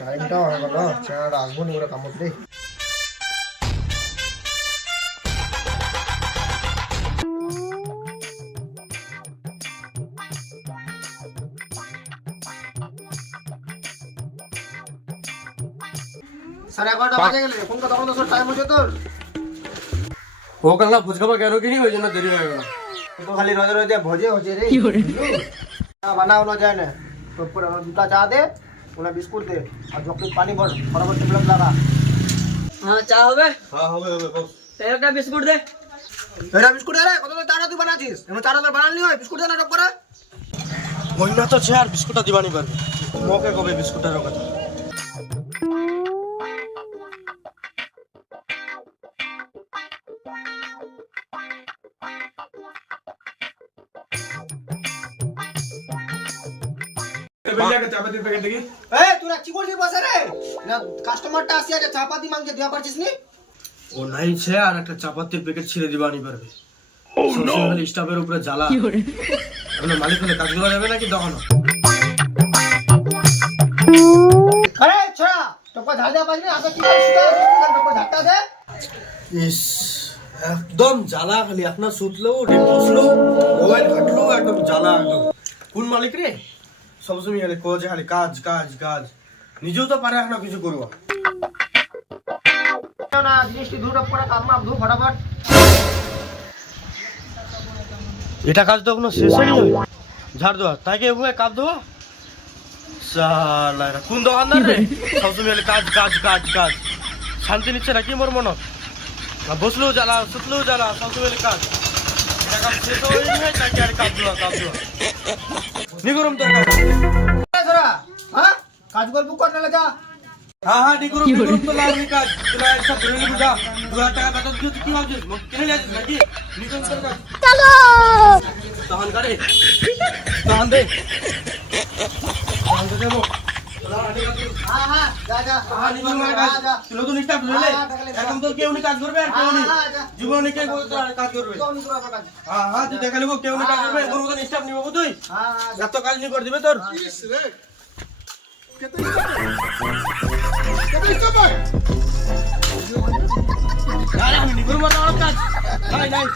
টাইমটাও হয়ে গেল, চেহারাটা আসবো নি ওরা কামড় দেই। সাড়ে 11টা বাজে গেলে কোন কথা বলতো টাইম হচ্ছে তোর? ও কালনা ফুচকা কেন কিনি ওই জন্য দেরি হয়ে গেল। তো খালি রোজ রোজ ভোজে হচ্ছে রে, বানাও না যায় না। তো পুরো দুটা চা দে, ওনা বিস্কুট দে, আর চকলেট পানি ভর, বরাবর টেবলেট লাগা। হ্যাঁ চা হবে? হ্যাঁ হবে হবে বস। একটা বিস্কুট দে। এটা বিস্কুট দে রে, কত চাটা তুই বানাছিস? এমন চাটা তোর বানালি হয়? বিস্কুট দে না টক করে। ওই না তো চেয়ার বিস্কুটটা দিবানি পারবে। মোকে কবে বিস্কুটের কথা। চাপাতির প্যাকেট দেখি। এই তোরা কি করছিস বসে রে? না কাস্টমারটা আসি আছে চাপাতি মাংকে দেয়া পারছিস নি? ও নাই ছে আর একটা চাপাতির প্যাকেট ছিঁড়ে দিবানি পারবে। স্টাফের উপরে জ্বালা। আপনার মালিক হলে কাজ করা যাবে নাকি দোকানো? আরে ছোড়া তোকে ঝাল দেয়া পারছিস না? আচ্ছা কি করছিস তোকে ঝাড়টা দে। ইস একদম জ্বালা খালি আপনার সুতলো বসলো মোবাইল ঘাটলো একদম জ্বালা একদম। কোন মালিক রে? সবসময় খালি কোজে খালি কাজ কাজ কাজ, নিজেও তো পারে না কিছু করবো না। জিনিসটি ধুটো পড়া কাম মাপ ধু ফটাফট। এটা কাজ তো কোনো শেষ হয়নি। ঝাড় দেওয়া তাকে এভাবে কাপ দেওয়া সালা এটা কোন দোকানদার রে? সবসময় খালি কাজ কাজ কাজ কাজ, শান্তি নিচ্ছে নাকি মোর মন? বসলেও জ্বালা সুতলেও জ্বালা, সবসময় কাজ। এটা কাজ শেষ হয়নি তাকে আর কাপ দেওয়া নিগরম তোর কাজ। হ্যাঁ কাজ করবো কর না যা। হ্যাঁ হ্যাঁ নিগরম তো লাগবে কাজ। তোরা সব ধরে নিবি যা। 2000 টাকা বেতন দিও কি ভাবছিস? কেন যাচ্ছিস নাকি? নিগরম তোর কাজ চলো তখন করে তখন দে তখন দে দেবো। হ্যাঁ হ্যাঁ যা যা। হ্যাঁ নিগরম কাজ তুই নতুন স্টাফ ধরলে এখন তো কেউ নি কাজ করবে আর কেউ নি জীবনে কে কাজ করবে। হ্যাঁ হ্যাঁ তুই দেখা নেবো কেউ নি কাজ করবে। তোর মতন স্টাফ নিবো তুই এত কাজ নি করে দিবে তোর। আমি নিগরম কাজ নাই নাই